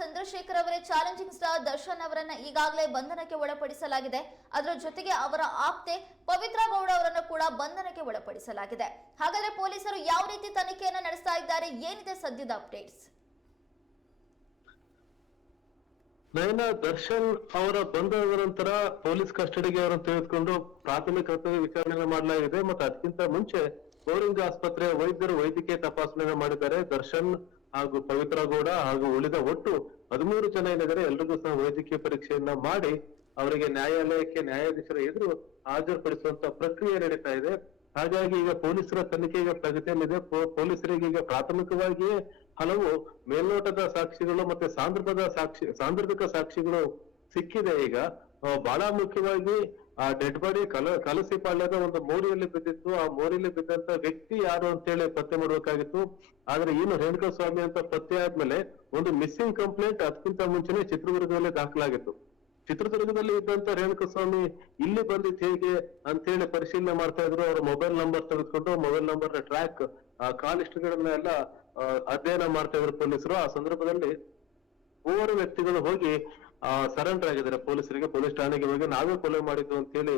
ಚಂದ್ರಶೇಖರ್ ಅವರೇ challenging star Darshan ಅವರನ್ನ ಈಗಾಗಲೇ ಬಂಧನಕ್ಕೆ ಒಳಪಡಿಸಲಾಗಿದೆ. ಅದರ ಜೊತೆಗೆ ಅವರ ಆಪ್ತೆ ಪವಿತ್ರ ಗೌಡ ಅವರನ್ನು ಕೂಡ ಬಂಧನಕ್ಕೆ ಒಳಪಡಿಸಲಾಗಿದೆ. ಹಾಗಾದ್ರೆ ಪೊಲೀಸರು ಯಾವ ರೀತಿ ತನಿಖೆಯನ್ನು ನಡೆಸ್ತಾ ಇದ್ದಾರೆ? ಏನಿದೆ ಸದ್ಯದ ಅಪ್ಡೇಟ್ಸ್ ನಯನ ದರ್ಶನ್ ಅವರ ಬಂಧನದ ನಂತರ ಪೊಲೀಸ್ ಕಸ್ಟಡಿಗೆ ಅವರನ್ನು ತೆಗೆದುಕೊಂಡು ಪ್ರಾಥಮಿಕ ವಿಚಾರಣೆ ಮಾಡಲಾಗಿದೆ. ಮತ್ತು ಅದಕ್ಕಿಂತ ಮುಂಚೆ ಗೋರಿಂಗ ಆಸ್ಪತ್ರೆಯ ವೈದ್ಯರು ವೈದ್ಯಕೀಯ ತಪಾಸಣೆ ಮಾಡಿದ್ದಾರೆ. ದರ್ಶನ್ ಹಾಗೂ ಪವಿತ್ರ ಗೌಡ ಹಾಗೂ ಉಳಿದ ಒಟ್ಟು ಹದಿಮೂರು ಜನ ಏನಿದ್ದಾರೆ, ಎಲ್ರಿಗೂ ಸಹ ವೈದ್ಯಕೀಯ ಪರೀಕ್ಷೆಯನ್ನ ಮಾಡಿ ಅವರಿಗೆ ನ್ಯಾಯಾಲಯಕ್ಕೆ ನ್ಯಾಯಾಧೀಶರ ಎದುರು ಹಾಜರುಪಡಿಸುವಂತ ಪ್ರಕ್ರಿಯೆ ನಡೀತಾ ಇದೆ. ಹಾಗಾಗಿ ಈಗ ಪೊಲೀಸರ ತನಿಖೆ ಈಗ ಪ್ರಗತಿಯಲ್ಲಿದೆ. ಪೊಲೀಸರಿಗೆ ಈಗ ಪ್ರಾಥಮಿಕವಾಗಿಯೇ ಹಲವು ಮೇಲ್ನೋಟದ ಸಾಕ್ಷಿಗಳು ಮತ್ತೆ ಸಾಂದರ್ಭದ ಸಾಕ್ಷಿ, ಸಾಂದರ್ಭಿಕ ಸಾಕ್ಷಿಗಳು ಸಿಕ್ಕಿದೆ ಈಗ. ಬಹಳ ಮುಖ್ಯವಾಗಿ ಆ ಡೆಡ್ ಬಾಡಿ ಕಲ ಕಲಸಿಪಾಳ್ಯದ ಒಂದು ಮೋರಿಯಲ್ಲಿ ಬಿದ್ದಿತ್ತು. ಆ ಮೋರಿಯಲ್ಲಿ ಬಿದ್ದಂತ ವ್ಯಕ್ತಿ ಯಾರು ಅಂತೇಳಿ ಪತ್ತೆ ಮಾಡಬೇಕಾಗಿತ್ತು. ಆದ್ರೆ ಏನು ರೇಣುಕಾ ಸ್ವಾಮಿ ಅಂತ ಪತ್ತೆ ಆದ್ಮೇಲೆ ಒಂದು ಮಿಸ್ಸಿಂಗ್ ಕಂಪ್ಲೇಂಟ್ ಅದಕ್ಕಿಂತ ಮುಂಚೆನೆ ಚಿತ್ರದುರ್ಗದಲ್ಲಿ ದಾಖಲಾಗಿತ್ತು. ಚಿತ್ರದುರ್ಗದಲ್ಲಿ ಇದ್ದಂತ ರೇಣುಕಾ ಸ್ವಾಮಿ ಇಲ್ಲಿ ಬಂದಿದ್ ಹೇಗೆ ಅಂತ ಹೇಳಿ ಪರಿಶೀಲನೆ ಮಾಡ್ತಾ ಇದ್ರು. ಅವರ ಮೊಬೈಲ್ ನಂಬರ್ ತೆಗೆದುಕೊಂಡು ಮೊಬೈಲ್ ನಂಬರ್ ಟ್ರ್ಯಾಕ್ ಕಾಲ್ ಹಿಸ್ಟ್ರಿಗಳನ್ನೆಲ್ಲ ಎಲ್ಲ ಅಧ್ಯಯನ ಮಾಡ್ತಾ ಇದ್ರು ಪೊಲೀಸರು. ಆ ಸಂದರ್ಭದಲ್ಲಿ ಮೂವರು ವ್ಯಕ್ತಿಗಳು ಹೋಗಿ ಸರೆಂಡರ್ ಆಗಿದ್ದಾರೆ ಪೊಲೀಸರಿಗೆ. ಪೊಲೀಸ್ ಠಾಣೆಗೆ ಹೋಗಿ ನಾವೇ ಕೊಲೆ ಮಾಡಿದ್ದು ಅಂತ ಹೇಳಿ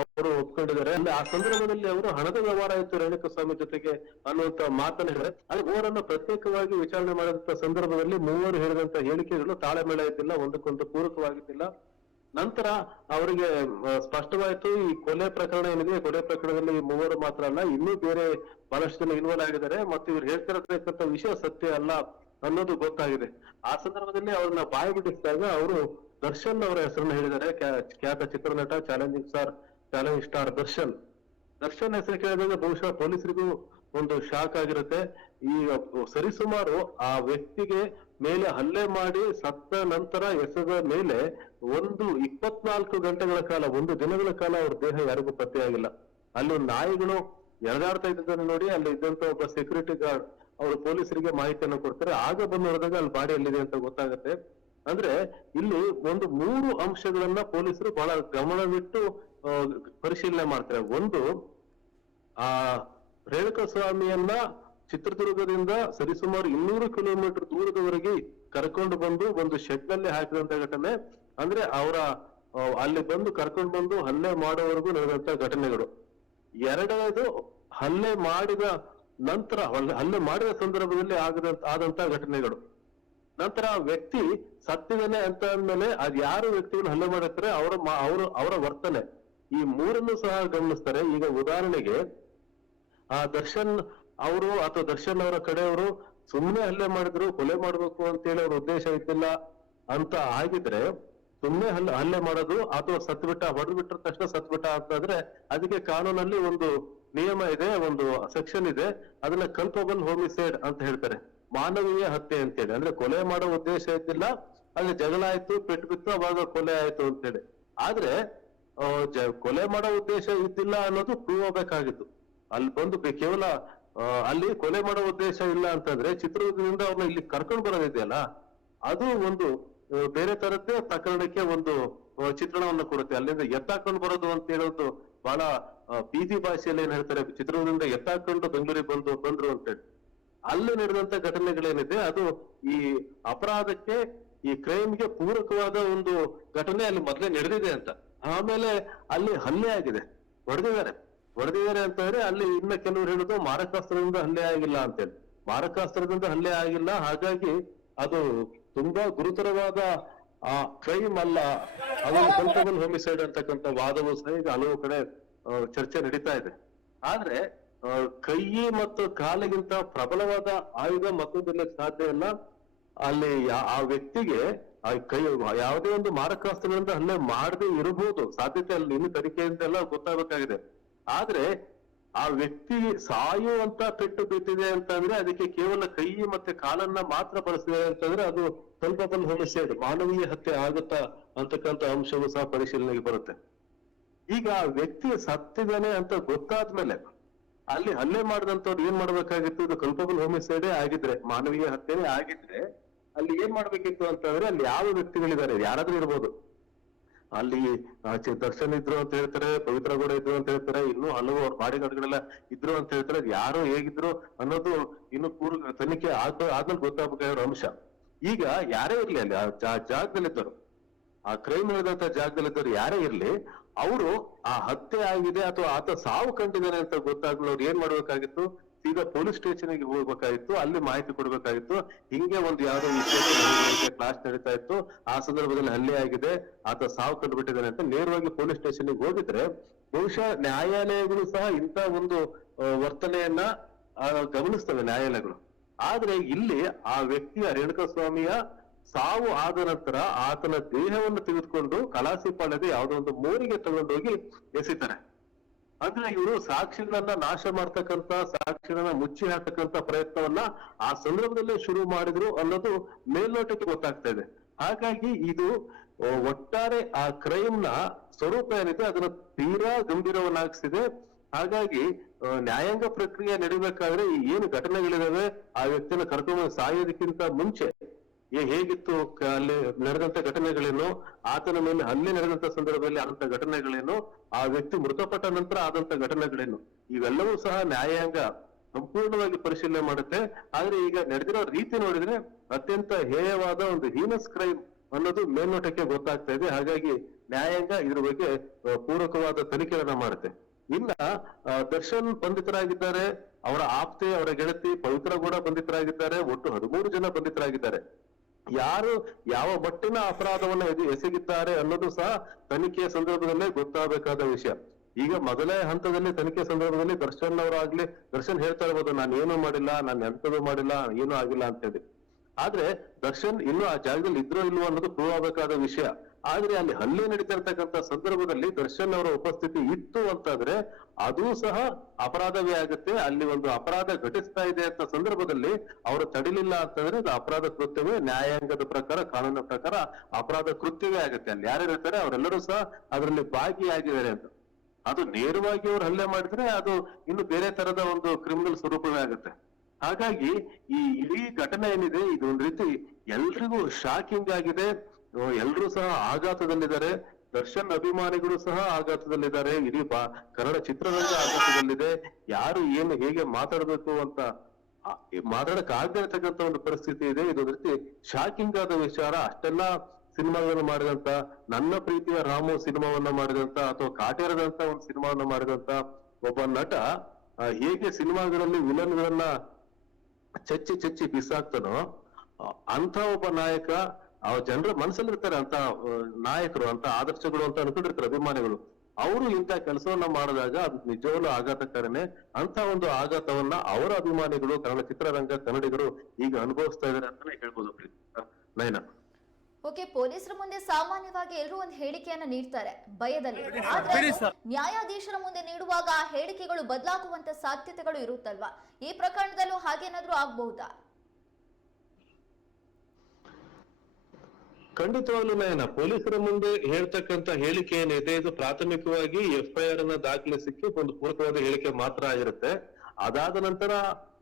ಅವರು ಒಪ್ಕೊಂಡಿದ್ದಾರೆ. ಅಲ್ಲಿ ಆ ಸಂದರ್ಭದಲ್ಲಿ ಅವರು ಹಣದ ವ್ಯವಹಾರ ಇತ್ತು ರೇಣುಕಾ ಸ್ವಾಮಿ ಜೊತೆಗೆ ಅನ್ನುವಂತ ಮಾತನ್ನ ಹೇಳಿದ್ರೆ ಅಲ್ಲಿ ಅವರನ್ನ ಪ್ರತ್ಯೇಕವಾಗಿ ವಿಚಾರಣೆ ಮಾಡಿದಂತ ಸಂದರ್ಭದಲ್ಲಿ ಮೂವರು ಹೇಳಿದಂತ ಹೇಳಿಕೆಗಳು ತಾಳೆಮೇಳ ಇದ್ದಿಲ್ಲ, ಒಂದಕ್ಕೊಂದು ಪೂರಕವಾಗಿದ್ದಿಲ್ಲ. ನಂತರ ಅವರಿಗೆ ಸ್ಪಷ್ಟವಾಯಿತು ಈ ಕೊಲೆ ಪ್ರಕರಣ ಏನಿದೆ? ಕೊಲೆ ಪ್ರಕರಣದಲ್ಲಿ ಮೂವರು ಮಾತ್ರ ಅಲ್ಲ, ಇನ್ನೂ ಬೇರೆ ಬಹಳಷ್ಟು ಜನ ಇನ್ವಾಲ್ವ್ ಆಗಿದ್ದಾರೆ. ಮತ್ತು ಇವ್ರು ಹೇಳ್ತಿರತಕ್ಕಂಥ ವಿಷಯ ಸತ್ಯ ಅಲ್ಲ. ಅನ್ನೋದು ಗೊತ್ತಾಗಿದೆ. ಆ ಸಂದರ್ಭದಲ್ಲಿ ಅವ್ರನ್ನ ಬಾಯಿ ಬಿಡಿಸಿದಾಗ ಅವರು ದರ್ಶನ್ ಅವರ ಹೆಸರನ್ನ ಹೇಳಿದ್ದಾರೆ. ಖ್ಯಾತ ಚಿತ್ರನಟ challenging star challenge star Darshan. Darshan ಹೆಸರು ಕೇಳಿದಾಗ ಬಹುಶಃ ಪೊಲೀಸರಿಗೂ ಒಂದು ಶಾಕ್ ಆಗಿರುತ್ತೆ. ಈ ಸರಿಸುಮಾರು ಆ ವ್ಯಕ್ತಿಗೆ ಮೇಲೆ ಹಲ್ಲೆ ಮಾಡಿ ಸತ್ತ ನಂತರ ಎಸೆದ ಮೇಲೆ ಒಂದು ಇಪ್ಪತ್ನಾಲ್ಕು ಗಂಟೆಗಳ ಕಾಲ, ಒಂದು ದಿನಗಳ ಕಾಲ ಅವ್ರ ದೇಹ ಯಾರಿಗೂ ಪತ್ತೆಯಾಗಿಲ್ಲ. ಅಲ್ಲಿ ನಾಯಿಗಳು ಎಳೆದಾಡ್ತಾ ಇದ್ದಂತ ನೋಡಿ, ಅಲ್ಲಿ ಇದ್ದಂತ ಒಬ್ಬ ಸೆಕ್ಯೂರಿಟಿ ಗಾರ್ಡ್ ಅವರು ಪೊಲೀಸರಿಗೆ ಮಾಹಿತಿಯನ್ನು ಕೊಡ್ತಾರೆ. ಆಗ ಬಂದು ನೋಡಿದಾಗ ಅಲ್ಲಿ ಬಾಡಿ ಎಲ್ಲಿದೆ ಅಂತ ಗೊತ್ತಾಗುತ್ತೆ. ಅಂದ್ರೆ ಇಲ್ಲಿ ಒಂದು ಮೂರು ಅಂಶಗಳನ್ನ ಪೊಲೀಸರು ಬಹಳ ಗಮನವಿಟ್ಟು ಪರಿಶೀಲನೆ ಮಾಡ್ತಾರೆ. ಒಂದು, ಆ, ರೇಣುಕಾ ಸ್ವಾಮಿಯನ್ನ ಚಿತ್ರದುರ್ಗದಿಂದ ಸರಿಸುಮಾರು ಇನ್ನೂರು ಕಿಲೋಮೀಟರ್ ದೂರದವರೆಗೆ ಕರ್ಕೊಂಡು ಬಂದು ಒಂದು ಶೆಡ್ನಲ್ಲಿ ಹಾಕಿದಂತ ಘಟನೆ. ಅಂದ್ರೆ ಅವರ ಅಲ್ಲಿ ಬಂದು ಕರ್ಕೊಂಡು ಬಂದು ಹಲ್ಲೆ ಮಾಡೋವರೆಗೂ ನಡೆದಂತ ಘಟನೆಗಳು. ಎರಡನೇದು, ಹಲ್ಲೆ ಮಾಡಿದ ನಂತರ ಹಲ್ಲೆ- ಮಾಡಿದ ಸಂದರ್ಭದಲ್ಲಿ ಆಗದ ಆದಂತ ಘಟನೆಗಳು. ನಂತರ ಆ ವ್ಯಕ್ತಿ ಸತ್ತಿದ್ದಾನೆ ಅಂತ ಅಂದಮೇಲೆ ಅದ್ ಯಾರು ವ್ಯಕ್ತಿಗಳು ಹಲ್ಲೆ ಮಾಡಿರ್ತಾರೆ, ಅವರ ಅವರು, ಅವರ ವರ್ತನೆ. ಈ ಮೂರನ್ನು ಸಹ ಗಮನಿಸ್ತಾರೆ. ಈಗ ಉದಾಹರಣೆಗೆ, ಆ ದರ್ಶನ್ ಅವರು ಅಥವಾ ದರ್ಶನ್ ಅವರ ಕಡೆಯವರು ಸುಮ್ಮನೆ ಹಲ್ಲೆ ಮಾಡಿದ್ರು, ಕೊಲೆ ಮಾಡ್ಬೇಕು ಅಂತೇಳಿ ಅವ್ರ ಉದ್ದೇಶ ಇದ್ದಿಲ್ಲ ಅಂತ ಆಗಿದ್ರೆ ಸುಮ್ಮನೆ ಹಲ್ಲೆ ಹಲ್ಲೆ ಮಾಡೋದು ಅಥವಾ ಸತ್ ಬಿಟ್ಟ ಹೊಡೆದು ಬಿಟ್ಟ ತಕ್ಷಣ ಸತ್ ಬಿಟ್ಟ ಅಂತಂದ್ರೆ ಅದಕ್ಕೆ ಕಾನೂನಲ್ಲಿ ಒಂದು ನಿಯಮ ಇದೆ, ಒಂದು ಸೆಕ್ಷನ್ ಇದೆ. ಅದನ್ನ ಕಲ್ಪಬಲ್ ಹೋಮಿಸೈಡ್ ಅಂತ ಹೇಳ್ತಾರೆ. ಮಾನವೀಯ ಹತ್ಯೆ ಅಂತೇಳಿ. ಅಂದ್ರೆ ಕೊಲೆ ಮಾಡೋ ಉದ್ದೇಶ ಇದ್ದಿಲ್ಲ, ಅಲ್ಲಿ ಜಗಳ ಆಯ್ತು, ಪೆಟ್ಟು ಬಿತ್ತು, ಅವಾಗ ಕೊಲೆ ಆಯ್ತು ಅಂತೇಳಿ. ಆದ್ರೆ ಕೊಲೆ ಮಾಡೋ ಉದ್ದೇಶ ಇದ್ದಿಲ್ಲ ಅನ್ನೋದು ಪ್ರೂವ್ ಆಗ್ಬೇಕಾಗಿತ್ತು. ಅಲ್ಲಿ ಬಂದು ಕೇವಲ ಅಲ್ಲಿ ಕೊಲೆ ಮಾಡೋ ಉದ್ದೇಶ ಇಲ್ಲ ಅಂತಂದ್ರೆ ಚಿತ್ರದುರ್ಗದಿಂದ ಅವ್ರನ್ನ ಇಲ್ಲಿ ಕರ್ಕೊಂಡು ಬರೋದಿದೆಯಲ್ಲ, ಅದು ಒಂದು ಬೇರೆ ತರದ್ದೇ ಪ್ರಕರಣಕ್ಕೆ ಒಂದು ಚಿತ್ರಣವನ್ನು ಕೊಡುತ್ತೆ. ಅಲ್ಲಿಂದ ಎತ್ತಾಕೊಂಡು ಬರೋದು ಅಂತ ಹೇಳೋದು ಬಹಳ ಬೀದಿ ಭಾಷೆಯಲ್ಲಿ ಏನ್ ಹೇಳ್ತಾರೆ ಚಿತ್ರದುರ್ಗದಿಂದ ಎತ್ತಾಕೊಂಡು ಬೆಂಗಳೂರಿಗೆ ಬಂದು ಬಂದ್ರು ಅಂತೇಳಿ ಅಲ್ಲಿ ನಡೆದಂತ ಘಟನೆಗಳೇನಿದೆ ಅದು ಈ ಅಪರಾಧಕ್ಕೆ ಈ ಕ್ರೈಮ್ಗೆ ಪೂರಕವಾದ ಒಂದು ಘಟನೆ ಅಲ್ಲಿ ಮೊದಲೇ ನಡೆದಿದೆ ಅಂತ. ಆಮೇಲೆ ಅಲ್ಲಿ ಹಲ್ಲೆ ಆಗಿದೆ. ಹೊಡೆದಿದ್ದಾರೆ. ಹೊಡೆದಿದ್ದಾರೆ ಅಂತಂದ್ರೆ ಅಲ್ಲಿ ಇನ್ನ ಕೆಲವರು ಹೇಳುದು ಮಾರಕಾಸ್ತ್ರದಿಂದ ಹಲ್ಲೆ ಆಗಿಲ್ಲ ಅಂತೇಳಿ ಮಾರಕಾಸ್ತ್ರದಿಂದ ಹಲ್ಲೆ ಆಗಿಲ್ಲ ಹಾಗಾಗಿ ಅದು ತುಂಬಾ ಗುರುತರವಾದ ಆ ಕ್ರೈಮ್ ಅಲ್ಲ. ಅದೊಂದು ಕಲ್ಪಬಲ್ ಹೋಮಿಸೈಡ್ ಅಂತಕ್ಕಂಥ ವಾದವು ಸಹ ಈಗ ಹಲವು ಕಡೆ ಚರ್ಚೆ ನಡೀತಾ ಇದೆ. ಆದ್ರೆ ಕೈ ಮತ್ತು ಕಾಲಿಗಿಂತ ಪ್ರಬಲವಾದ ಆಯುಧ ಮತ್ತೊಂದಿರ್ಲಿಕ್ಕೆ ಸಾಧ್ಯ ಇಲ್ಲ. ಅಲ್ಲಿ ಆ ವ್ಯಕ್ತಿಗೆ ಆ ಕೈ, ಯಾವುದೇ ಒಂದು ಮಾರಕಾಸ್ತ್ರಗಳಿಂದ ಹಲ್ಲೆ ಮಾಡದೆ ಇರಬಹುದು. ಸಾಧ್ಯತೆ ಅಲ್ಲಿ ಇನ್ನು ತನಿಖೆಯಿಂದೆಲ್ಲ ಗೊತ್ತಾಗಬೇಕಾಗಿದೆ. ಆದ್ರೆ, ಆ ವ್ಯಕ್ತಿ ಸಾಯುವಂತ ಪೆಟ್ಟು ಬಿದ್ದಿದೆ ಅಂತಂದ್ರೆ ಅದಕ್ಕೆ ಕೇವಲ ಕೈ ಮತ್ತೆ ಕಾಲನ್ನ ಮಾತ್ರ ಬಳಸಿದೆ ಅಂತಂದ್ರೆ ಅದು ಕಲ್ಪಬಲ್ ಹೋಮಿಸೈಡ್ ಮಾನವೀಯ ಹತ್ಯೆ ಆಗುತ್ತಾ ಅಂತಕ್ಕಂಥ ಅಂಶವೂ ಸಹ ಪರಿಶೀಲನೆಗೆ ಬರುತ್ತೆ. ಈಗ ಆ ವ್ಯಕ್ತಿ ಸತ್ತಿದ್ದಾನೆ ಅಂತ ಗೊತ್ತಾದ್ಮೇಲೆ ಅಲ್ಲಿ ಹಲ್ಲೆ ಮಾಡಿದಂತವ್ರು ಏನ್ ಮಾಡ್ಬೇಕಾಗಿತ್ತು? ಇದು ಕಲ್ಪಬಲ್ ಹೋಮಿಸೈಡೇ ಆಗಿದ್ರೆ, ಮಾನವೀಯ ಹತ್ಯೆನೇ ಆಗಿದ್ರೆ ಅಲ್ಲಿ ಏನ್ ಮಾಡ್ಬೇಕಿತ್ತು ಅಂತಂದ್ರೆ ಅಲ್ಲಿ ಯಾವ ವ್ಯಕ್ತಿಗಳಿದ್ದಾರೆ? ಯಾರಾದ್ರೂ ಇರ್ಬೋದು. ಅಲ್ಲಿ ದರ್ಶನ್ ಇದ್ರು ಅಂತ ಹೇಳ್ತಾರೆ, ಪವಿತ್ರ ಗೌಡ ಇದ್ರು ಅಂತ ಹೇಳ್ತಾರೆ, ಇನ್ನೂ ಹಲವು ಅವ್ರ ಬಾಡಿಗಾರ್ಡ್ಗಳೆಲ್ಲ ಇದ್ರು ಅಂತ ಹೇಳ್ತಾರೆ. ಯಾರು, ಹೇಗಿದ್ರು ಅನ್ನೋದು ಇನ್ನು ಪೂರ್ವ ತನಿಖೆ ಆದ, ಆದ್ಮೇಲೆ ಗೊತ್ತಾಗಬೇಕಾಗಿರೋ ಅಂಶ. ಈಗ ಯಾರೇ ಇರ್ಲಿ ಅಲ್ಲಿ, ಆ ಜಾಗದಲ್ಲಿದ್ದರು ಆ ಕ್ರೈಮ್ ನಡೆದಂತ ಜಾಗದಲ್ಲಿದ್ದರು ಯಾರೇ ಇರ್ಲಿ ಅವರು ಆ ಹತ್ಯೆ ಆಗಿದೆ ಅಥವಾ ಆತ ಸಾವು ಕಂಡಿದ್ದಾನೆ ಅಂತ ಗೊತ್ತಾಗ್ಲು ಅವ್ರು ಏನ್ ಮಾಡ್ಬೇಕಾಗಿತ್ತು? ಸೀದಾ ಪೊಲೀಸ್ ಸ್ಟೇಷನ್ಗೆ ಹೋಗ್ಬೇಕಾಗಿತ್ತು, ಅಲ್ಲಿ ಮಾಹಿತಿ ಕೊಡ್ಬೇಕಾಗಿತ್ತು. ಹಿಂಗೆ ಒಂದು ಯಾವ್ದೋ ವಿಷಯ ಕ್ಲಾಸ್ ನಡೀತಾ ಇತ್ತು. ಆ ಸಂದರ್ಭದಲ್ಲಿ ಹಲ್ಲೆ ಆಗಿದೆ, ಆತ ಸಾವು ಕಂಡುಬಿಟ್ಟಿದ್ದಾನೆ ಅಂತ ನೇರವಾಗಿ ಪೊಲೀಸ್ ಸ್ಟೇಷನ್ಗೆ ಹೋಗಿದ್ರೆ ಬಹುಶಃ ನ್ಯಾಯಾಲಯಗಳು ಸಹ ಇಂತ ಒಂದು ವರ್ತನೆಯನ್ನ ಗಮನಿಸ್ತವೆ ನ್ಯಾಯಾಲಯಗಳು. ಆದ್ರೆ ಇಲ್ಲಿ ಆ ವ್ಯಕ್ತಿಯ ರೇಣುಕಾ ಸ್ವಾಮಿಯ ಸಾವು ಆದ ನಂತರ ಆತನ ದೇಹವನ್ನು ತೆಗೆದುಕೊಂಡು ಕಲಾಸಿಪಾಳ್ಯದ ಯಾವುದೋ ಒಂದು ಮೂರಿಗೆ ತಗೊಂಡೋಗಿ ಎಸಿತಾರೆ. ಅಂದ್ರೆ ಇವರು ಸಾಕ್ಷಿಗಳನ್ನ ನಾಶ ಮಾಡ್ತಕ್ಕಂತ ಸಾಕ್ಷಿಗಳನ್ನ ಮುಚ್ಚಿ ಹಾಕತಕ್ಕಂತ ಪ್ರಯತ್ನವನ್ನ ಆ ಸಂದರ್ಭದಲ್ಲೇ ಶುರು ಮಾಡಿದ್ರು ಅನ್ನೋದು ಮೇಲ್ನೋಟಕ್ಕೆ ಗೊತ್ತಾಗ್ತಾ ಇದೆ. ಹಾಗಾಗಿ ಇದು ಒಟ್ಟಾರೆ ಆ ಕ್ರೈಮ್ ಸ್ವರೂಪ ಏನಿದೆ, ಅದನ್ನ ತೀರಾ ಗಂಭೀರವನ್ನಾಗಿಸಿದೆ ಹಾಗಾಗಿ ನ್ಯಾಯಾಂಗ ಪ್ರಕ್ರಿಯೆ ನಡಿಬೇಕಾದ್ರೆ ಏನು ಘಟನೆಗಳಿದಾವೆ, ಆ ವ್ಯಕ್ತಿನ ಕರ್ಕೊಂಡು ಸಾಯೋದಕ್ಕಿಂತ ಮುಂಚೆ ಹೇಗಿತ್ತು ಅಲ್ಲಿ ನಡೆದಂತ ಘಟನೆಗಳೇನು? ಆತನ ಮೇಲೆ ಹಲ್ಲೆ ನಡೆದಂತ ಸಂದರ್ಭದಲ್ಲಿ ಆದಂತ ಘಟನೆಗಳೇನು? ಆ ವ್ಯಕ್ತಿ ಮೃತಪಟ್ಟ ನಂತರ ಆದಂತ ಘಟನೆಗಳೇನು? ಇವೆಲ್ಲವೂ ಸಹ ನ್ಯಾಯಾಂಗ ಸಂಪೂರ್ಣವಾಗಿ ಪರಿಶೀಲನೆ ಮಾಡುತ್ತೆ. ಆದ್ರೆ ಈಗ ನಡೆದಿರೋ ರೀತಿ ನೋಡಿದ್ರೆ ಅತ್ಯಂತ ಹೇಯವಾದ ಒಂದು ಹೀನಸ್ ಕ್ರೈಮ್ ಅನ್ನೋದು ಮೇಲ್ನೋಟಕ್ಕೆ ಗೊತ್ತಾಗ್ತಾ ಇದೆ. ಹಾಗಾಗಿ ನ್ಯಾಯಾಂಗ ಇದ್ರ ಬಗ್ಗೆ ಪೂರಕವಾದ ತನಿಖೆಯನ್ನ ಮಾಡುತ್ತೆ. ಇನ್ನ ದರ್ಶನ್ ಬಂಧಿತರಾಗಿದ್ದಾರೆ. ಅವರ ಆಪ್ತೆ, ಅವರ ಗೆಳತಿ ಪವಿತ್ರ ಕೂಡ ಬಂಧಿತರಾಗಿದ್ದಾರೆ. ಒಟ್ಟು ಹದಿಮೂರು ಜನ ಬಂಧಿತರಾಗಿದ್ದಾರೆ. ಯಾರು ಯಾವ ಮಟ್ಟಿನ ಅಪರಾಧವನ್ನ ಎಸಗಿದ್ದಾರೆ ಅನ್ನೋದು ಸಹ ತನಿಖೆಯ ಸಂದರ್ಭದಲ್ಲೇ ಗೊತ್ತಾಗಬೇಕಾದ ವಿಷಯ. ಈಗ ಮೊದಲೇ ಹಂತದಲ್ಲಿ ತನಿಖೆ ಸಂದರ್ಭದಲ್ಲಿ ದರ್ಶನ್ ಅವರಾಗ್ಲಿ, ದರ್ಶನ್ ಹೇಳ್ತಾ ಇರ್ಬೋದು, ನಾನು ಏನು ಮಾಡಿಲ್ಲ, ನಾನು ಎಂತದೂ ಮಾಡಿಲ್ಲ, ಏನೂ ಆಗಿಲ್ಲ ಅಂತ ಹೇಳಿ. ಆದ್ರೆ ದರ್ಶನ್ ಇನ್ನು ಆ ಜಾಗದಲ್ಲಿ ಇದ್ರೋ ಇಲ್ವೋ ಅನ್ನೋದು ಪ್ರೂವ್ ಆಗಬೇಕಾದ ವಿಷಯ. ಆದ್ರೆ ಅಲ್ಲಿ ಹಲ್ಲೆ ನಡೀತಾ ಇರ್ತಕ್ಕಂಥ ಸಂದರ್ಭದಲ್ಲಿ ದರ್ಶನ್ ಅವರ ಉಪಸ್ಥಿತಿ ಇತ್ತು ಅಂತಾದ್ರೆ ಅದು ಸಹ ಅಪರಾಧವೇ ಆಗುತ್ತೆ. ಅಲ್ಲಿ ಒಂದು ಅಪರಾಧ ಘಟಿಸ್ತಾ ಇದೆ ಅಂತ ಸಂದರ್ಭದಲ್ಲಿ ಅವರು ತಡಿಲಿಲ್ಲ ಅಂತಂದ್ರೆ ಅದು ಅಪರಾಧ ಕೃತ್ಯವೇ. ನ್ಯಾಯಾಂಗದ ಪ್ರಕಾರ, ಕಾನೂನಿನ ಪ್ರಕಾರ ಅಪರಾಧ ಕೃತ್ಯವೇ ಆಗುತ್ತೆ. ಅಲ್ಲಿ ಯಾರು ಇರ್ತಾರೆ ಅವರೆಲ್ಲರೂ ಸಹ ಅದರಲ್ಲಿ ಭಾಗಿಯಾಗಿದ್ದಾರೆ ಅಂತ. ಅದು ನೇರವಾಗಿ ಅವ್ರು ಹಲ್ಲೆ ಮಾಡಿದ್ರೆ ಅದು ಇನ್ನು ಬೇರೆ ತರದ ಒಂದು ಕ್ರಿಮಿನಲ್ ಸ್ವರೂಪವೇ ಆಗುತ್ತೆ. ಹಾಗಾಗಿ ಈ ಇಡೀ ಘಟನೆ ಏನಿದೆ, ಇದೊಂದು ರೀತಿ ಎಲ್ರಿಗೂ ಶಾಕಿಂಗ್ ಆಗಿದೆ. ಎಲ್ರೂ ಸಹ ಆಘಾತದಲ್ಲಿದ್ದಾರೆ. ದರ್ಶನ್ ಅಭಿಮಾನಿಗಳು ಸಹ ಆಘಾತದಲ್ಲಿದ್ದಾರೆ. ಇಡೀ ಕನ್ನಡ ಚಿತ್ರರಂಗ ಆಘಾತದಲ್ಲಿದೆ. ಯಾರು ಏನು ಹೇಗೆ ಮಾತಾಡಬೇಕು ಅಂತ ಮಾತಾಡಕ್ ಆಗದೆ ಒಂದು ಪರಿಸ್ಥಿತಿ ಇದೆ. ಇದು ರೀತಿ ಶಾಕಿಂಗ್ ಆದ ವಿಚಾರ, ಅಷ್ಟೆಲ್ಲ ಸಿನಿಮಾಗಳನ್ನು ಮಾಡಿದಂತ, ನನ್ನ ಪ್ರೀತಿಯ ರಾಮು ಸಿನಿಮಾವನ್ನ ಮಾಡಿದಂತ, ಅಥವಾ ಕಾಟೇರದಂತ ಒಂದು ಸಿನಿಮಾವನ್ನ ಮಾಡಿದಂತ ಒಬ್ಬ ನಟ ಹೇಗೆ ಸಿನಿಮಾಗಳಲ್ಲಿ ವಿಲನ್ಗಳನ್ನ ಚಚ್ಚಿ ಚಚ್ಚಿ ಬಿಸಾಕ್ತಾನೋ ಅಂತ ಒಬ್ಬ ನಾಯಕ ಆ ಜನರ ಮನಸ್ಸಲ್ಲಿರ್ತಾರೆ ಅಂತ ನಾಯಕರು ಅಂತ ಆದರ್ಶಗಳು ಅಂತ ಅನ್ಕೊಂಡಿರ್ತಾರೆ ಅಭಿಮಾನಿಗಳು. ಅವರು ಇಂಥ ಕೆಲಸವನ್ನ ಮಾಡಿದಾಗ ಅದು ನಿಜವಾಗ್ಲೂ ಆಘಾತಕಾರನೇ ಅಂತ ಒಂದು ಆಘಾತವನ್ನ ಅವರ ಅಭಿಮಾನಿಗಳು ಕನ್ನಡ ಚಿತ್ರರಂಗ ಕನ್ನಡಿಗರು ಈಗ ಅನುಭವಿಸ್ತಾ ಇದ್ದಾರೆ ಅಂತಾನೆ ಹೇಳ್ಬೋದು ನಯನ. ಓಕೆ ಪೊಲೀಸರ ಮುಂದೆ ಸಾಮಾನ್ಯವಾಗಿ ಎಲ್ಲರೂ ಒಂದು ಹೇಳಿಕೆಯನ್ನ ನೀಡ್ತಾರೆ ಭಯದಲ್ಲಿ. ಆದ್ರೆ ನ್ಯಾಯಾಧೀಶರ ಮುಂದೆ ನೀಡುವಾಗ ಆ ಹೇಳಿಕೆಗಳು ಬದಲಾಗುವಂತ ಸಾಧ್ಯತೆಗಳು ಇರುತ್ತಲ್ವಾ? ಈ ಪ್ರಕರಣದಲ್ಲೂ ಹಾಗೇನಾದ್ರೂ ಆಗ್ಬಹುದಾ? ಖಂಡಿತವಾಗ್ಲೂ ನಯನ ಪೊಲೀಸರ ಮುಂದೆ ಹೇಳ್ತಕ್ಕಂತ ಹೇಳಿಕೆ ಏನಿದೆ, ಇದು ಪ್ರಾಥಮಿಕವಾಗಿ ಎಫ್ಐಆರ್ ಅನ್ನ ದಾಖಲಿಸಿಕ್ಕೆ ಒಂದು ಪೂರಕವಾದ ಹೇಳಿಕೆ ಮಾತ್ರ ಆಗಿರುತ್ತೆ. ಅದಾದ ನಂತರ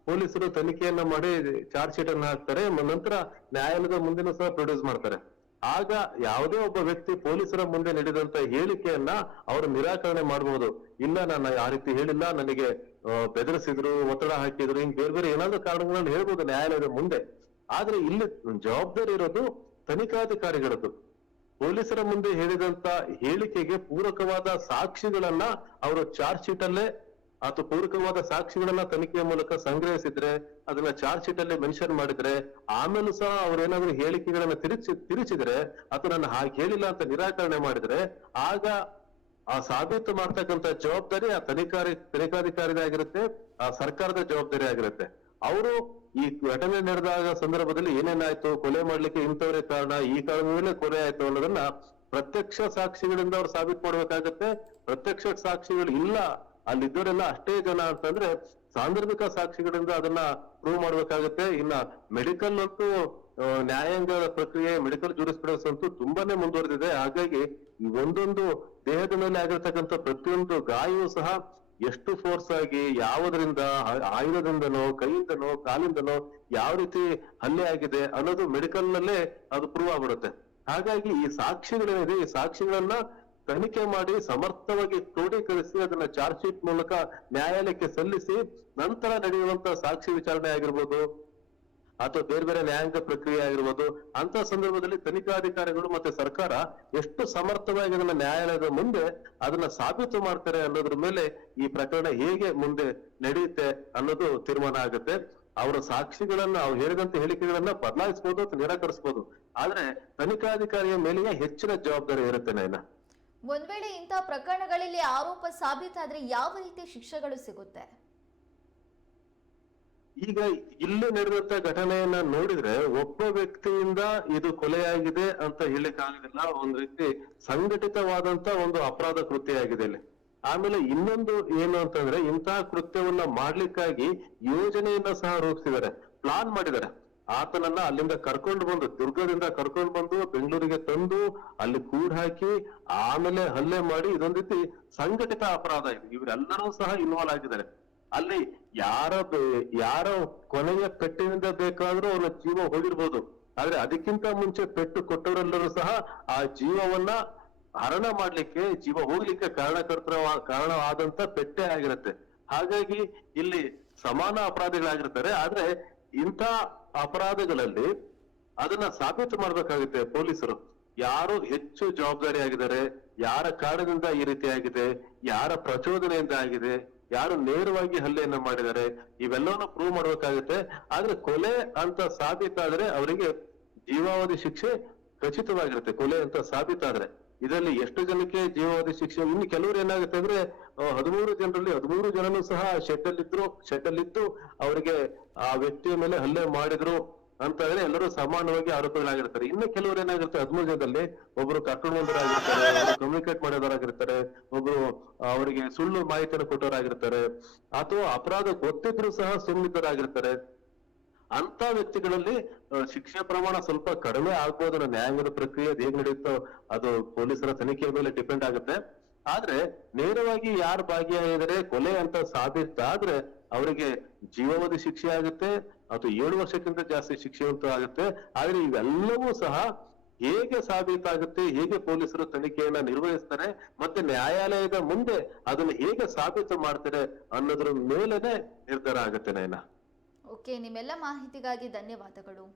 ಪೊಲೀಸರು ತನಿಖೆಯನ್ನ ಮಾಡಿ ಚಾರ್ಜ್ ಶೀಟ್ ಅನ್ನ ಹಾಕ್ತಾರೆ, ನಂತರ ನ್ಯಾಯಾಲಯದ ಮುಂದಿನ ಸಹ ಪ್ರೊಡ್ಯೂಸ್ ಮಾಡ್ತಾರೆ. ಆಗ ಯಾವುದೇ ಒಬ್ಬ ವ್ಯಕ್ತಿ ಪೊಲೀಸರ ಮುಂದೆ ನೀಡಿದಂತ ಹೇಳಿಕೆಯನ್ನ ಅವರು ನಿರಾಕರಣೆ ಮಾಡಬಹುದು ಇಲ್ಲ ನಾನು ಆ ರೀತಿ ಹೇಳಿಲ್ಲ, ನನಗೆ ಬೆದರಿಸಿದ್ರು, ಒತ್ತಡ ಹಾಕಿದ್ರು, ಹಿಂಗ್ ಬೇರೆ ಬೇರೆ ಏನಾದ್ರೂ ಕಾರಣಗಳನ್ನು ಹೇಳ್ಬೋದು ನ್ಯಾಯಾಲಯದ ಮುಂದೆ. ಆದ್ರೆ ಇಲ್ಲಿ ಜವಾಬ್ದಾರಿ ಇರೋದು ತನಿಖಾಧಿಕಾರಿಗಳದ್ದು. ಪೊಲೀಸರ ಮುಂದೆ ಹೇಳಿದಂತ ಹೇಳಿಕೆಗೆ ಪೂರಕವಾದ ಸಾಕ್ಷಿಗಳನ್ನ ಅವರು ಚಾರ್ಜ್ ಶೀಟ್ ಅಲ್ಲೇ ಅಥವಾ ಪೂರಕವಾದ ಸಾಕ್ಷಿಗಳನ್ನ ತನಿಖೆಯ ಮೂಲಕ ಸಂಗ್ರಹಿಸಿದ್ರೆ, ಅದನ್ನ ಚಾರ್ಜ್ ಶೀಟ್ ಅಲ್ಲಿ ಮೆನ್ಷನ್ ಮಾಡಿದ್ರೆ, ಆಮೇಲೂ ಸಹ ಅವ್ರೇನಾದ್ರೂ ಹೇಳಿಕೆಗಳನ್ನ ತಿರುಚಿ ತಿರುಚಿದ್ರೆ, ಅಥವಾ ನಾನು ಹಾಗೆ ಹೇಳಿಲ್ಲ ಅಂತ ನಿರಾಕರಣೆ ಮಾಡಿದ್ರೆ, ಆಗ ಆ ಸಾಬೀತು ಮಾಡ್ತಕ್ಕಂತ ಜವಾಬ್ದಾರಿ ಆ ತನಿಖಾರಿ ತನಿಖಾಧಿಕಾರಿಯೇ ಆಗಿರುತ್ತೆ, ಆ ಸರ್ಕಾರದ ಜವಾಬ್ದಾರಿ ಆಗಿರುತ್ತೆ. ಅವರು ಈ ಘಟನೆ ನಡೆದಾಗ ಸಂದರ್ಭದಲ್ಲಿ ಏನೇನಾಯ್ತು, ಕೊಲೆ ಮಾಡ್ಲಿಕ್ಕೆ ಇಂಥವರೇ ಕಾರಣ, ಈ ಕಾರಣದ ಮೇಲೆ ಕೊಲೆ ಆಯ್ತು ಅನ್ನೋದನ್ನ ಪ್ರತ್ಯಕ್ಷ ಸಾಕ್ಷಿಗಳಿಂದ ಅವ್ರು ಸಾಬೀತು ಮಾಡ್ಬೇಕಾಗತ್ತೆ. ಪ್ರತ್ಯಕ್ಷ ಸಾಕ್ಷಿಗಳು ಇಲ್ಲ, ಅಲ್ಲಿದ್ದವರೆಲ್ಲ ಅಷ್ಟೇ ಜನ ಅಂತಂದ್ರೆ ಸಾಂದರ್ಭಿಕ ಸಾಕ್ಷಿಗಳಿಂದ ಅದನ್ನ ಪ್ರೂವ್ ಮಾಡ್ಬೇಕಾಗತ್ತೆ. ಇನ್ನ ಮೆಡಿಕಲ್ ಮತ್ತು ನ್ಯಾಯಾಂಗ ಪ್ರಕ್ರಿಯೆ ಮೆಡಿಕಲ್ ಜೂರಿಸ್ಪ್ರೆನ್ಸ್ ಅಂತೂ ತುಂಬಾನೇ ಮುಂದುವರೆದಿದೆ. ಹಾಗಾಗಿ ಒಂದೊಂದು ದೇಹದ ಮೇಲೆ ಆಗಿರ್ತಕ್ಕಂಥ ಪ್ರತಿಯೊಂದು ಗಾಯವೂ ಸಹ ಎಷ್ಟು ಫೋರ್ಸ್ ಆಗಿ ಯಾವುದರಿಂದ ಆಯುಧದಿಂದನೋ ಕೈಯಿಂದನೋ ಕಾಲಿಂದನೋ ಯಾವ ರೀತಿ ಹಲ್ಲೆ ಆಗಿದೆ ಅನ್ನೋದು ಮೆಡಿಕಲ್ ನಲ್ಲೇ ಅದು ಪ್ರೂವ್ ಆಗ್ಬಿಡುತ್ತೆ. ಹಾಗಾಗಿ ಈ ಸಾಕ್ಷಿಗಳೇನಿದೆ, ಈ ಸಾಕ್ಷಿಗಳನ್ನ ತನಿಖೆ ಮಾಡಿ ಸಮರ್ಥವಾಗಿ ಕ್ರೋಢೀಕರಿಸಿ ಅದನ್ನ ಚಾರ್ಜ್ ಶೀಟ್ ಮೂಲಕ ನ್ಯಾಯಾಲಯಕ್ಕೆ ಸಲ್ಲಿಸಿ ನಂತರ ನಡೆಯುವಂತ ಸಾಕ್ಷಿ ವಿಚಾರಣೆ ಆಗಿರ್ಬೋದು. ಅಥವಾ ಬೇರೆ ಬೇರೆ ನ್ಯಾಯಾಂಗ ಪ್ರಕ್ರಿಯೆ ಆಗಿರ್ಬೋದು ಅಂತ ಸಂದರ್ಭದಲ್ಲಿ ತನಿಖಾಧಿಕಾರಿಗಳು ಮತ್ತೆ ಸರ್ಕಾರ ಎಷ್ಟು ಸಮರ್ಥವಾಗಿ ಅದನ್ನ ನ್ಯಾಯಾಲಯದ ಮುಂದೆ ಅದನ್ನ ಸಾಬೀತು ಮಾಡ್ತಾರೆ ಅನ್ನೋದ್ರ ಮೇಲೆ ಈ ಪ್ರಕರಣ ಹೇಗೆ ಮುಂದೆ ನಡೆಯುತ್ತೆ ಅನ್ನೋದು ತೀರ್ಮಾನ ಆಗುತ್ತೆ. ಅವರ ಸಾಕ್ಷಿಗಳನ್ನ, ಅವ್ರು ಹೇಳಿದಂತ ಹೇಳಿಕೆಗಳನ್ನ ಬದಲಾಯಿಸಬಹುದು ಅಥವಾ ನಿರಾಕರಿಸಬಹುದು ಆದ್ರೆ ತನಿಖಾಧಿಕಾರಿಯ ಮೇಲೆಯೇ ಹೆಚ್ಚಿನ ಜವಾಬ್ದಾರಿ ಇರುತ್ತೆ ನಾಯ್ನ ಒಂದ್ ವೇಳೆ ಇಂತಹ ಪ್ರಕರಣಗಳಲ್ಲಿ ಆರೋಪ ಸಾಬೀತಾದ್ರೆ ಯಾವ ರೀತಿಯ ಶಿಕ್ಷೆಗಳು ಸಿಗುತ್ತೆ? ಈಗ ಇಲ್ಲಿ ನಡೆದಂತ ಘಟನೆಯನ್ನ ನೋಡಿದ್ರೆ ಒಬ್ಬ ವ್ಯಕ್ತಿಯಿಂದ ಇದು ಕೊಲೆಯಾಗಿದೆ ಅಂತ ಹೇಳಲಿಕ್ಕಾಗೋದಿಲ್ಲ ಒಂದು ಒಂದ್ ರೀತಿ ಸಂಘಟಿತವಾದಂತ ಒಂದು ಅಪರಾಧ ಕೃತ್ಯ ಆಗಿದೆ ಇಲ್ಲಿ. ಆಮೇಲೆ ಇನ್ನೊಂದು ಏನು ಅಂತಂದ್ರೆ ಇಂತಹ ಕೃತ್ಯವನ್ನ ಮಾಡ್ಲಿಕ್ಕಾಗಿ ಯೋಜನೆಯನ್ನ ಸಹ ರೂಪಿಸಿದ್ದಾರೆ. ಪ್ಲಾನ್ ಮಾಡಿದ್ದಾರೆ. ಆತನನ್ನ ಅಲ್ಲಿಂದ ಕರ್ಕೊಂಡು ಬಂದು, ದುರ್ಗದಿಂದ ಕರ್ಕೊಂಡು ಬಂದು ಬೆಂಗಳೂರಿಗೆ ತಂದು ಅಲ್ಲಿ ಕೂಡ್ ಹಾಕಿ ಆಮೇಲೆ ಹಲ್ಲೆ ಮಾಡಿ ಇದೊಂದ್ ರೀತಿ ಸಂಘಟಿತ ಅಪರಾಧ ಇದು. ಇವರೆಲ್ಲರೂ ಸಹ ಇನ್ವಾಲ್ವ್ ಆಗಿದ್ದಾರೆ. ಅಲ್ಲಿ ಯಾರ ಯಾರೋ ಕೊನೆಯ ಪೆಟ್ಟಿನಿಂದ ಬೇಕಾದ್ರೂ ಅವನ ಜೀವ ಹೋಗಿರ್ಬೋದು ಆದ್ರೆ ಅದಕ್ಕಿಂತ ಮುಂಚೆ ಪೆಟ್ಟು ಕೊಟ್ಟವರೆಲ್ಲರೂ ಸಹ ಆ ಜೀವವನ್ನ ಹರಣ ಮಾಡ್ಲಿಕ್ಕೆ, ಜೀವ ಹೋಗ್ಲಿಕ್ಕೆ ಕಾರಣಕರ್ತರ ಕಾರಣವಾದಂತ ಪೆಟ್ಟೆ ಆಗಿರುತ್ತೆ. ಹಾಗಾಗಿ ಇಲ್ಲಿ ಸಮಾನ ಅಪರಾಧಿಗಳಾಗಿರ್ತಾರೆ. ಆದ್ರೆ ಇಂಥ ಅಪರಾಧಗಳಲ್ಲಿ ಅದನ್ನ ಸಾಬೀತು ಮಾಡ್ಬೇಕಾಗುತ್ತೆ ಪೊಲೀಸರು. ಯಾರು ಹೆಚ್ಚು ಜವಾಬ್ದಾರಿ ಆಗಿದ್ದಾರೆ ಯಾರ ಕಾರಣದಿಂದ ಈ ರೀತಿ ಆಗಿದೆ, ಯಾರ ಪ್ರಚೋದನೆಯಿಂದ ಆಗಿದೆ ಯಾರು ನೇರವಾಗಿ ಹಲ್ಲೆಯನ್ನ ಮಾಡಿದ್ದಾರೆ, ಇವೆಲ್ಲವನ್ನ ಪ್ರೂವ್ ಮಾಡ್ಬೇಕಾಗುತ್ತೆ. ಆದ್ರೆ ಕೊಲೆ ಅಂತ ಸಾಬೀತಾದ್ರೆ ಅವರಿಗೆ ಜೀವಾವಧಿ ಶಿಕ್ಷೆ ಖಚಿತವಾಗಿರುತ್ತೆ. ಕೊಲೆ ಅಂತ ಸಾಬೀತಾದ್ರೆ ಇದರಲ್ಲಿ ಎಷ್ಟು ಜನಕ್ಕೆ ಜೀವಾವಧಿ ಶಿಕ್ಷೆ, ಇನ್ನು ಕೆಲವರು ಏನಾಗುತ್ತೆ ಅಂದ್ರೆ ಹದಿಮೂರು ಜನರಲ್ಲಿ ಹದಿಮೂರು ಜನನು ಸಹ ಶೆಡ್ ಅಲ್ಲಿ ಇದ್ರು ಶೆಡ್ ಅಲ್ಲಿ ಅವರಿಗೆ ಆ ವ್ಯಕ್ತಿಯ ಮೇಲೆ ಹಲ್ಲೆ ಮಾಡಿದ್ರು. ಅಂತ ಹೇಳಿ ಎಲ್ಲರೂ ಸಮಾನವಾಗಿ ಆರೋಪಿಗಳಾಗಿರ್ತಾರೆ. ಇನ್ನು ಕೆಲವರು ಏನಾಗಿರುತ್ತೆ ಹದಿಮೂರು ಜನದಲ್ಲಿ ಒಬ್ರು ಕರ್ಕೊಂಡು ಬಂದವರಾಗಿರ್ತಾರೆ ಕಮ್ಯುನಿಕೇಟ್ ಮಾಡೋರಾಗಿರ್ತಾರೆ ಒಬ್ರು ಅವರಿಗೆ ಸುಳ್ಳು ಮಾಹಿತಿಯನ್ನು ಕೊಟ್ಟವರಾಗಿರ್ತಾರೆ, ಅಥವಾ ಅಪರಾಧ ಗೊತ್ತಿದ್ರು ಸಹ ಸುಮ್ಮಿತರಾಗಿರ್ತಾರೆ ಅಂತ ವ್ಯಕ್ತಿಗಳಲ್ಲಿ ಶಿಕ್ಷೆ ಪ್ರಮಾಣ ಸ್ವಲ್ಪ ಕಡಿಮೆ ಆಗ್ಬೋದು ನ್ಯಾಯಾಂಗದ ಪ್ರಕ್ರಿಯೆ ಹೇಗೆ ಹೇಗ್ ನಡೆಯುತ್ತೋ ಅದು ಪೊಲೀಸರ ತನಿಖೆಯ ಮೇಲೆ ಡಿಪೆಂಡ್ ಆಗುತ್ತೆ. ಆದ್ರೆ, ನೇರವಾಗಿ ಯಾರು ಭಾಗಿಯಾಗಿದ್ದಾರೆ, ಕೊಲೆ ಅಂತ ಸಾಬೀತಾದ್ರೆ ಅವರಿಗೆ ಜೀವಾವಧಿ ಶಿಕ್ಷೆ ಆಗುತ್ತೆ, ಅಥವಾ ಏಳು ವರ್ಷಕ್ಕಿಂತ ಜಾಸ್ತಿ ಶಿಕ್ಷೆ ಅಂತೂ ಆಗುತ್ತೆ. ಆದ್ರೆ ಇವೆಲ್ಲವೂ ಸಹ ಹೇಗೆ ಸಾಬೀತಾಗುತ್ತೆ ಹೇಗೆ ಪೊಲೀಸರು ತನಿಖೆಯನ್ನ ನಿರ್ವಹಿಸ್ತಾರೆ, ಮತ್ತೆ ನ್ಯಾಯಾಲಯದ ಮುಂದೆ ಅದನ್ನ ಹೇಗೆ ಸಾಬೀತು ಮಾಡ್ತಾರೆ ಅನ್ನೋದ್ರ ಮೇಲೆನೆ ನಿರ್ಧಾರ ಆಗುತ್ತೆ ನಯನ. ಓಕೆ, ನಿಮ್ಮೆಲ್ಲ ಮಾಹಿತಿಗಾಗಿ ಧನ್ಯವಾದಗಳು.